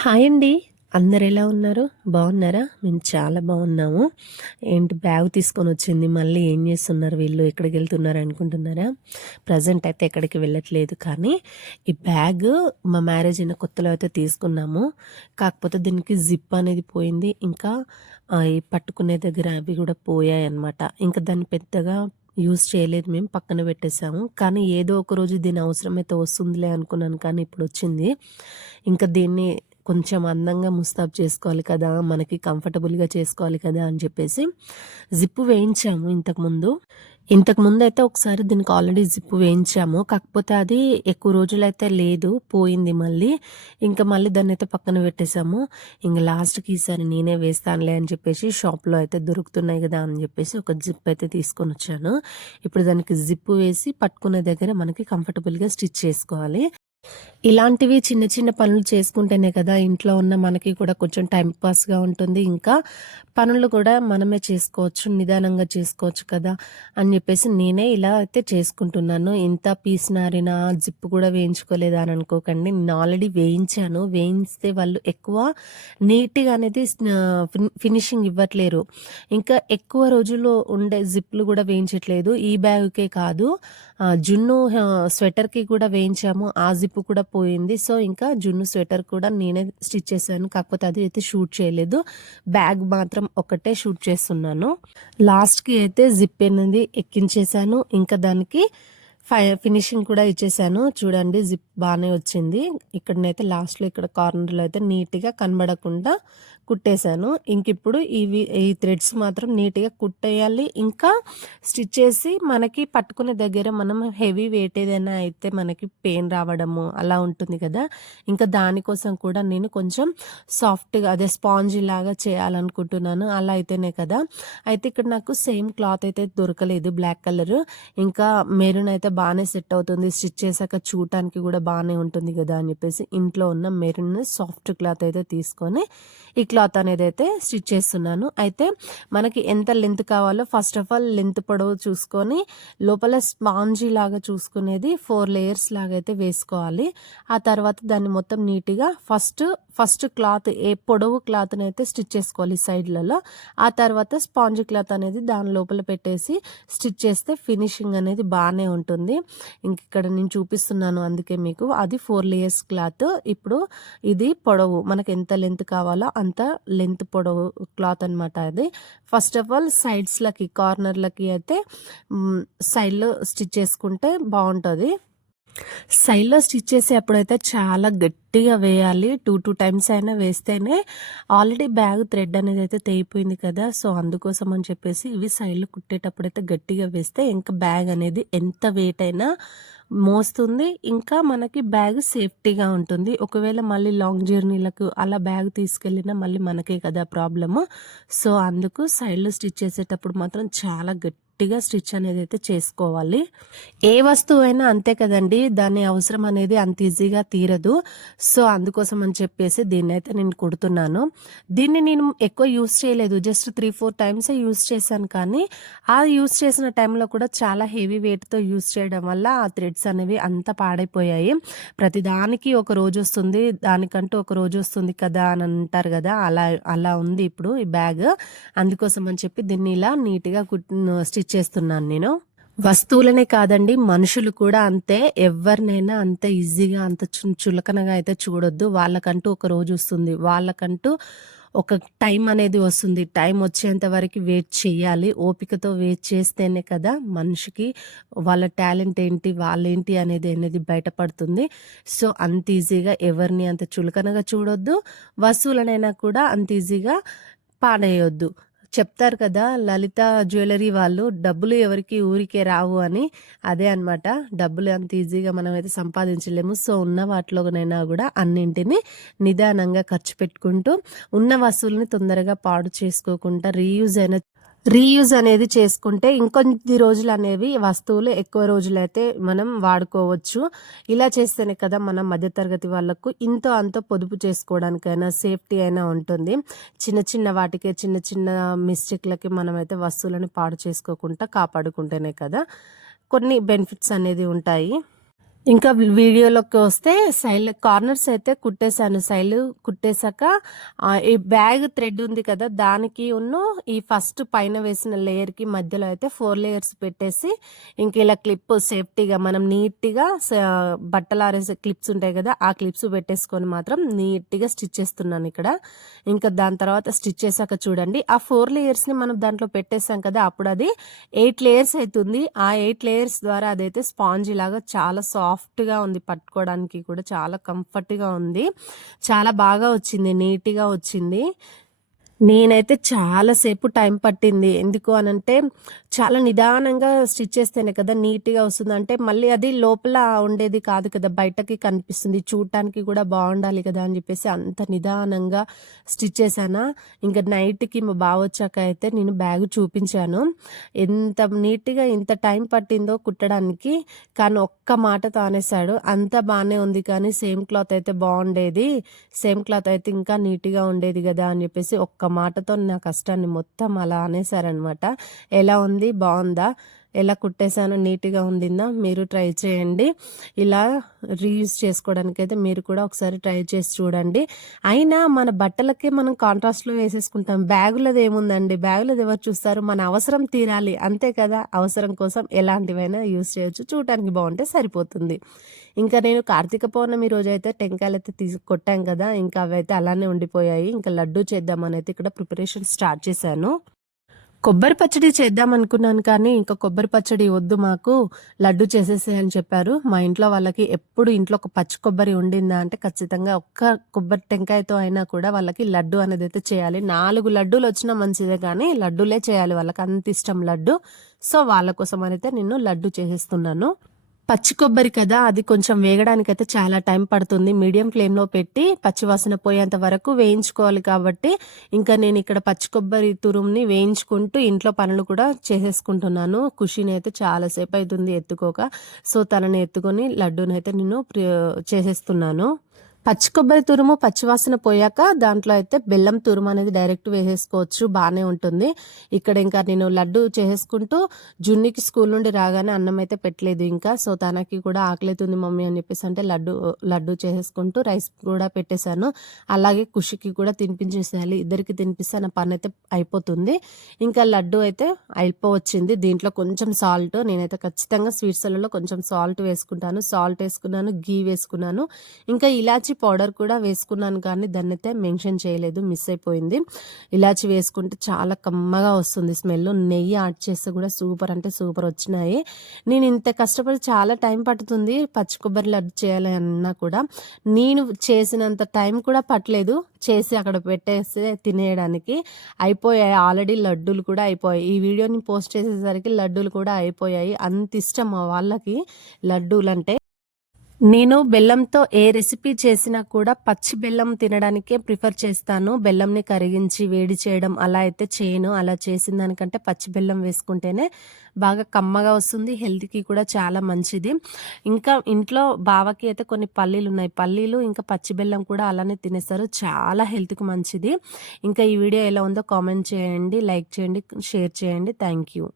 Hi అండి. అందరు ఎలా ఉన్నారు? బాగున్నారా? మేము చాలా బాగున్నాము. ఏంటి బ్యాగ్ తీసుకొని వచ్చింది. మళ్ళీ ఏం చేస్తున్నారు వీళ్ళు? ఎక్కడికి వెళ్తున్నారు అనుకుంటున్నారా? ప్రజెంట్ అయితే ఎక్కడికి వెళ్ళట్లేదు కానీ ఈ బ్యాగ్ మా మ్యారేజ్ అయిన కొత్తలో అయితే తీసుకున్నాము. కాకపోతే దీనికి జిప్ అనేది పోయింది. ఇంకా ఈ పట్టుకునే దగ్గర అవి కూడా పోయాయి అన్నమాట. ఇంకా దాన్ని పెద్దగా యూజ్ చేయలేదు మేము. పక్కన పెట్టేసాము కానీ ఏదో ఒక రోజు దీని అవసరమైతే వస్తుందిలే అనుకున్నాను కానీ ఇప్పుడు వచ్చింది. ఇంకా దీన్ని కొంచెం అందంగా ముస్తాబ్ చేసుకోవాలి కదా మనకి కంఫర్టబుల్గా చేసుకోవాలి కదా అని చెప్పేసి జిప్పు వేయించాము ఇంతకుముందు ఇంతకుముందు అయితే ఒకసారి దీనికి ఆల్రెడీ జిప్పు వేయించాము. కాకపోతే అది ఎక్కువ రోజులైతే లేదు పోయింది మళ్ళీ. ఇంకా మళ్ళీ దాన్ని అయితే పక్కన పెట్టేశాము. ఇంకా లాస్ట్కి ఈసారి నేనే వేస్తానులే అని చెప్పేసి షాప్లో అయితే దొరుకుతున్నాయి కదా అని చెప్పేసి ఒక జిప్ అయితే తీసుకొని వచ్చాను. ఇప్పుడు దానికి జిప్పు వేసి పట్టుకునే దగ్గర మనకి కంఫర్టబుల్గా స్టిచ్ చేసుకోవాలి. ఇలాంటివి చిన్న చిన్న పనులు చేసుకుంటేనే కదా ఇంట్లో ఉన్న మనకి కూడా కొంచెం టైం పాస్గా ఉంటుంది. ఇంకా పనులు కూడా మనమే చేసుకోవచ్చు నిదానంగా చేసుకోవచ్చు కదా అని చెప్పేసి నేనే ఇలా అయితే చేసుకుంటున్నాను. ఇంత పీస్ నారిన జిప్పు కూడా వేయించుకోలేదా అని అనుకోకండి. నేను ఆల్రెడీ వేయించాను. వేయిస్తే వాళ్ళు ఎక్కువ నీట్గా అనేది ఫినిషింగ్ ఇవ్వట్లేరు. ఇంకా ఎక్కువ రోజులు ఉండే జిప్లు కూడా వేయించట్లేదు. ఈ బ్యాగ్కే కాదు జున్ను స్వెటర్కి కూడా వేయించాము. ఆ జిప్ కూడా పోయింది. సో ఇంకా జున్ను స్వెటర్ కూడా నేనే స్టిచ్ చేశాను. కాకపోతే అది అయితే షూట్ చేయలేదు. బ్యాగ్ మాత్రం ఒకటే షూట్ చేస్తున్నాను. లాస్ట్కి అయితే జిప్ అనేది ఎక్కించేశాను. ఇంకా దానికి ఫై ఫినిషింగ్ కూడా ఇచ్చేసాను చూడండి జిప్ బాగానే వచ్చింది. ఇక్కడనైతే లాస్ట్లో ఇక్కడ కార్నర్లో అయితే నీట్గా కనబడకుండా కుట్టేశాను. ఇంక ఇప్పుడు ఇవి ఈ థ్రెడ్స్ మాత్రం నీట్గా కుట్టేయాలి. ఇంకా స్టిచ్ చేసి మనకి పట్టుకునే దగ్గర మనం హెవీ వెయిట్ ఏదైనా అయితే మనకి పెయిన్ రావడము అలా ఉంటుంది కదా. ఇంకా దానికోసం కూడా నేను కొంచెం సాఫ్ట్గా అదే స్పాంజ్ లాగా చేయాలనుకుంటున్నాను. అలా అయితేనే కదా. అయితే ఇక్కడ నాకు సేమ్ క్లాత్ అయితే దొరకలేదు బ్లాక్ కలర్. ఇంకా మెరూన్ అయితే బాగానే సెట్ అవుతుంది. స్టిచ్ చేశాక చూడటానికి కూడా బాగానే ఉంటుంది కదా అని చెప్పేసి ఇంట్లో ఉన్న మెరూన్ సాఫ్ట్ క్లాత్ అయితే తీసుకొని ఈ క్లాత్ క్లాత్ అనేది అయితే స్టిచ్ చేస్తున్నాను. అయితే మనకి ఎంత లెంత్ కావాలో ఫస్ట్ ఆఫ్ ఆల్ లెంత్ పొడవు చూసుకొని లోపల స్పాంజీ లాగా చూసుకునేది ఫోర్ లేయర్స్ లాగా అయితే వేసుకోవాలి. ఆ తర్వాత దాన్ని మొత్తం నీట్గా ఫస్ట్ ఫస్ట్ క్లాత్ ఏ పొడవు క్లాత్ని అయితే స్టిచ్ చేసుకోవాలి సైడ్లలో ఆ తర్వాత స్పాంజ్ క్లాత్ అనేది దాని లోపల పెట్టేసి స్టిచ్ చేస్తే ఫినిషింగ్ అనేది బాగానే ఉంటుంది. ఇంక ఇక్కడ నేను చూపిస్తున్నాను అందుకే మీకు. అది ఫోర్ లేయర్స్ క్లాత్. ఇప్పుడు ఇది పొడవు. మనకు ఎంత లెంత్ కావాలో అంత లెంత్ పొడవు క్లాత్ అనమాట అది. ఫస్ట్ ఆఫ్ ఆల్ సైడ్స్లకి కార్నర్లకి అయితే సైడ్లో స్టిచ్ చేసుకుంటే బాగుంటుంది. సైడ్లో స్టిచ్ చేసేటప్పుడైతే చాలా గట్టి గట్టిగా వేయాలి. టూ టూ టైమ్స్ అయినా వేస్తేనే ఆల్రెడీ బ్యాగ్ థ్రెడ్ అనేది అయితే తెగిపోయింది కదా. సో అందుకోసం అని చెప్పేసి ఇవి సైడ్లో కుట్టేటప్పుడైతే గట్టిగా వేస్తే ఇంకా బ్యాగ్ అనేది ఎంత వెయిట్ అయినా మోస్తుంది. ఇంకా మనకి బ్యాగ్ సేఫ్టీగా ఉంటుంది. ఒకవేళ మళ్ళీ లాంగ్ జర్నీలకు అలా బ్యాగ్ తీసుకెళ్ళినా మళ్ళీ మనకే కదా ప్రాబ్లము. సో అందుకు సైడ్లో స్టిచ్ చేసేటప్పుడు మాత్రం చాలా గట్టిగా స్టిచ్ అనేది అయితే చేసుకోవాలి. ఏ వస్తువు అయినా అంతే కదండి. దాని అవసరం అనేది అంత ఈజీగా తీరదు. సో అందుకోసం అని చెప్పేసి దీన్ని అయితే నేను కుడుతున్నాను. దీన్ని నేను ఎక్కువ యూస్ చేయలేదు. Just three four times use చేశాను కానీ ఆ యూస్ చేసిన టైంలో కూడా చాలా హెవీ వెయిట్తో యూస్ చేయడం వల్ల ఆ థ్రెడ్స్ అనేవి అంత పాడైపోయాయి. ప్రతిదానికి ఒక రోజు వస్తుంది దానికంటూ ఒక రోజు వస్తుంది కదా అని అంటారు కదా అలా అలా ఉంది ఇప్పుడు ఈ బ్యాగ్. అందుకోసం అని చెప్పి దీన్ని ఇలా నీట్గా కుట్ స్టిచ్ చేస్తున్నాను నేను. వస్తువులనే కాదండి మనుషులు కూడా అంతే ఎవరినైనా అంత ఈజీగా అంత చు- చులకనగా అయితే చూడొద్దు. వాళ్ళకంటూ ఒక రోజు వస్తుంది. వాళ్ళకంటూ ఒక టైం అనేది వస్తుంది. టైం వచ్చేంత వరకు వెయిట్ చేయాలి. ఓపికతో వెయిట్ చేస్తేనే కదా మనిషికి వాళ్ళ టాలెంట్ ఏంటి వాళ్ళేంటి అనేది అనేది బయటపడుతుంది. సో అంత ఈజీగా ఎవరిని అంత చులకనగా చూడొద్దు. వస్తువులనైనా కూడా అంత ఈజీగా పాడేయొద్దు. చెప్తారు కదా లలిత జ్యువెలరీ వాళ్ళు డబ్బులు ఎవరికి ఊరికే రావు అని. అదే అన్నమాట. డబ్బులు అంత ఈజీగా మనం అయితే సంపాదించలేము. సో ఉన్న వాటిలోనైనా కూడా అన్నింటిని నిదానంగా ఖర్చు పెట్టుకుంటూ ఉన్న వస్తువుల్ని తొందరగా పాడు చేసుకోకుండా రీయూజ్ అయిన రీయూజ్ అనేది చేసుకుంటే ఇంకొద్ది రోజులు అనేవి వస్తువులు ఎక్కువ రోజులు అయితే మనం వాడుకోవచ్చు. ఇలా చేస్తేనే కదా మనం మధ్యతరగతి వాళ్ళకు ఇంతో అంతో పొదుపు చేసుకోవడానికైనా సేఫ్టీ అయినా ఉంటుంది. చిన్న చిన్న వాటికే చిన్న చిన్న మిస్టేక్లకి మనమైతే వస్తువులను పాడు చేసుకోకుండా కాపాడుకుంటేనే కదా. కొన్ని బెనిఫిట్స్ అనేది ఉంటాయి. ఇంకా వీడియోలోకి వస్తే సైల్ కార్నర్స్ అయితే కుట్టేశాను. సైల్ కుట్టేశాక ఈ బ్యాగ్ థ్రెడ్ ఉంది కదా దానికి ఉన్న ఈ ఫస్ట్ పైన వేసిన లేయర్కి మధ్యలో అయితే ఫోర్ లేయర్స్ పెట్టేసి ఇంక ఇలా క్లిప్ సేఫ్టీగా మనం నీట్గా బట్టలు ఆరేసే క్లిప్స్ ఉంటాయి కదా ఆ క్లిప్స్ పెట్టేసుకొని మాత్రం నీట్గా స్టిచ్ చేస్తున్నాను ఇక్కడ. ఇంకా దాని తర్వాత స్టిచ్ చేశాక చూడండి ఆ ఫోర్ లేయర్స్ని మనం దాంట్లో పెట్టేసాం కదా అప్పుడు అది ఎయిట్ లేయర్స్ అవుతుంది ఆ ఎయిట్ లేయర్స్ ద్వారా అదైతే స్పాంజ్ లాగా చాలా సాఫ్ట్ సాఫ్ట్గా ఉంది పట్టుకోవడానికి కూడా చాలా కంఫర్ట్గా ఉంది. చాలా బాగా వచ్చింది నీట్గా వచ్చింది. నేనైతే చాలాసేపు టైం పట్టింది. ఎందుకు అనంటే చాలా నిదానంగా స్టిచ్ చేస్తేనే కదా నీట్గా వస్తుంది. అంటే మళ్ళీ అది లోపల ఉండేది కాదు కదా బయటకి కనిపిస్తుంది. చూడటానికి కూడా బాగుండాలి కదా అని చెప్పేసి అంత నిదానంగా స్టిచ్ చేశానా. ఇంకా నైట్కి మా బావ వచ్చాక అయితే నేను బ్యాగ్ చూపించాను. ఎంత నీట్గా ఇంత టైం పట్టిందో కుట్టడానికి. కానీ ఒక్క మాట తానేశాడు. అంత బాగానే ఉంది కానీ సేమ్ క్లాత్ అయితే బాగుండేది. సేమ్ క్లాత్ అయితే ఇంకా నీట్గా ఉండేది కదా అని చెప్పేసి ఒక్క మాటతో నా కష్టాన్ని మొత్తం అలా అనేసారనమాట ఎలా ఉంది? బాగుందా? ఎలా కుట్టేశానో నీట్గా ఉండిందా మీరు ట్రై చేయండి. ఇలా రీయూజ్ చేసుకోవడానికి అయితే మీరు కూడా ఒకసారి ట్రై చేసి చూడండి. అయినా మన బట్టలకే మనం కాంట్రాస్ట్లో వేసేసుకుంటాం. బ్యాగులది ఏముందండి? బ్యాగులది ఎవరు చూస్తారు? మన అవసరం తీరాలి. అంతే కదా? అవసరం కోసం ఎలాంటివైనా యూజ్ చేయొచ్చు. చూడటానికి బాగుంటే సరిపోతుంది. ఇంకా నేను కార్తీక పౌర్ణమి రోజు అయితే టెంకాయలు అయితే తీసి కొట్టాం కదా! ఇంకా అవి అయితే అలానే ఉండిపోయాయి. ఇంకా లడ్డు చేద్దామని అయితే ఇక్కడ ప్రిపరేషన్ స్టార్ట్ చేశాను. కొబ్బరి పచ్చడి చేద్దాం అనుకున్నాను కానీ ఇంకా కొబ్బరి పచ్చడి వద్దు మాకు లడ్డు చేసేసే అని చెప్పారు. మా ఇంట్లో వాళ్ళకి ఎప్పుడు ఇంట్లో ఒక పచ్చి కొబ్బరి ఉండిందా అంటే ఖచ్చితంగా ఒక్క కొబ్బరి టెంకాయతో అయినా కూడా వాళ్ళకి లడ్డు అనేది అయితే చేయాలి. నాలుగు లడ్డూలు వచ్చినా మంచిదే కానీ లడ్డూలే చేయాలి. వాళ్ళకి అంత ఇష్టం లడ్డు. సో వాళ్ళ కోసం అయితే నేను లడ్డు చేసేస్తున్నాను. పచ్చి కొబ్బరి కదా అది కొంచెం వేగడానికి అయితే చాలా టైం పడుతుంది. మీడియం ఫ్లేమ్లో పెట్టి పచ్చివాసన పోయేంత వరకు వేయించుకోవాలి కాబట్టి ఇంకా నేను ఇక్కడ పచ్చి కొబ్బరి తురుముని వేయించుకుంటూ ఇంట్లో పనులు కూడా చేసేసుకుంటున్నాను. ఖుషిని అయితే చాలాసేపు అవుతుంది ఎత్తుకోక. సో తనని ఎత్తుకొని లడ్డూని అయితే నేను చేసేస్తున్నాను. పచ్చి కొబ్బరి తురుము పచ్చివాసన పోయాక దాంట్లో అయితే బెల్లం తురుము అనేది డైరెక్ట్ వేసేసుకోవచ్చు. బాగానే ఉంటుంది. ఇక్కడ ఇంకా నేను లడ్డు చేసేసుకుంటూ జున్నికి స్కూల్ నుండి రాగానే అన్నం అయితే పెట్టలేదు ఇంకా. సో తనకి కూడా ఆకలితుంది మమ్మీ అని చెప్పేసి అంటే లడ్డు లడ్డు చేసేసుకుంటూ రైస్ కూడా పెట్టేశాను. అలాగే ఖుషికి కూడా తినిపించేసేయాలి. ఇద్దరికి తినిపిస్తే నా పని అయితే అయిపోతుంది. ఇంకా లడ్డు అయితే అయిపోవచ్చింది. దీంట్లో కొంచెం సాల్ట్ నేనైతే ఖచ్చితంగా స్వీట్స్లలో కొంచెం సాల్ట్ వేసుకుంటాను. సాల్ట్ వేసుకున్నాను గీ వేసుకున్నాను. ఇంకా ఇలాచి పౌడర్ కూడా వేసుకున్నాను కానీ దాన్ని అయితే మెన్షన్ చేయలేదు మిస్ అయిపోయింది. ఇలాచి వేసుకుంటే చాలా కమ్మగా వస్తుంది స్మెల్. నెయ్యి యాడ్ చేస్తే కూడా సూపర్ అంటే సూపర్ వచ్చినాయి. నేను ఇంత కష్టపడి చాలా టైం పడుతుంది పచ్చి కొబ్బరి లడ్డు చేయాలి అన్నా కూడా. నేను చేసినంత టైం కూడా పట్టలేదు చేసి అక్కడ పెట్టేస్తే తినేయడానికి. అయిపోయాయి ఆల్రెడీ లడ్డూలు కూడా అయిపోయాయి. ఈ వీడియోని పోస్ట్ చేసేసరికి లడ్డూలు కూడా అయిపోయాయి. అంత ఇష్టం మా వాళ్ళకి లడ్డూలు అంటే నేను బెల్లంతో ఏ రెసిపీ చేసినా కూడా పచ్చి బెల్లం తినడానికే ప్రిఫర్ చేస్తాను. బెల్లంని కరిగించి వేడి చేయడం అలా అయితే చేయను. అలా చేసిన దానికంటే పచ్చి బెల్లం వేసుకుంటేనే బాగా కమ్మగా వస్తుంది హెల్త్కి కూడా చాలా మంచిది. ఇంకా ఇంట్లో బావకి అయితే కొన్ని పల్లీలు ఉన్నాయి. పల్లీలు ఇంకా పచ్చి బెల్లం కూడా అలానే తినేస్తారు. చాలా హెల్త్కి మంచిది. ఇంకా ఈ వీడియో ఎలా ఉందో కామెంట్ చేయండి లైక్ చేయండి షేర్ చేయండి. Thank you.